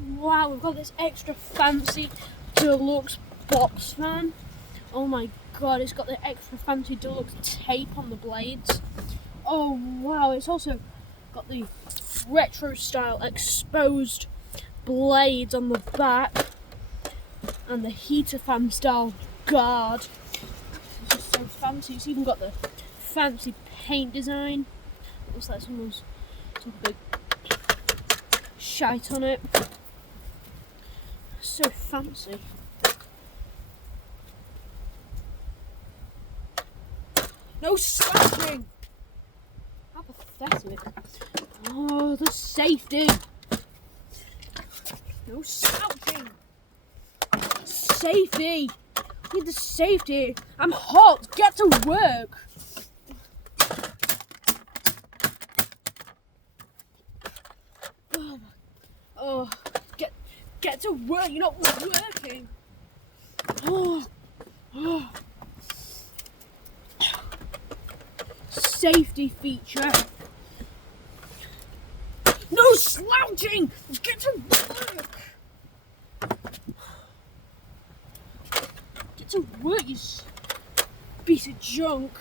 Wow, we've got this extra fancy deluxe box fan. Oh my god, it's got the extra fancy deluxe tape on the blades. Oh wow, it's also got the retro style exposed blades on the back and the heater fan style guard. It's just so fancy. It's even got the fancy paint design. It looks like someone's took a big shite on it. So fancy. No slouching! How pathetic. Oh, the safety. No slouching. Safety. I need the safety. I'm hot. Get to work. Oh, get to work. You're not working. Oh. Safety feature. No slouching. Get to work. Get to work, you piece of junk.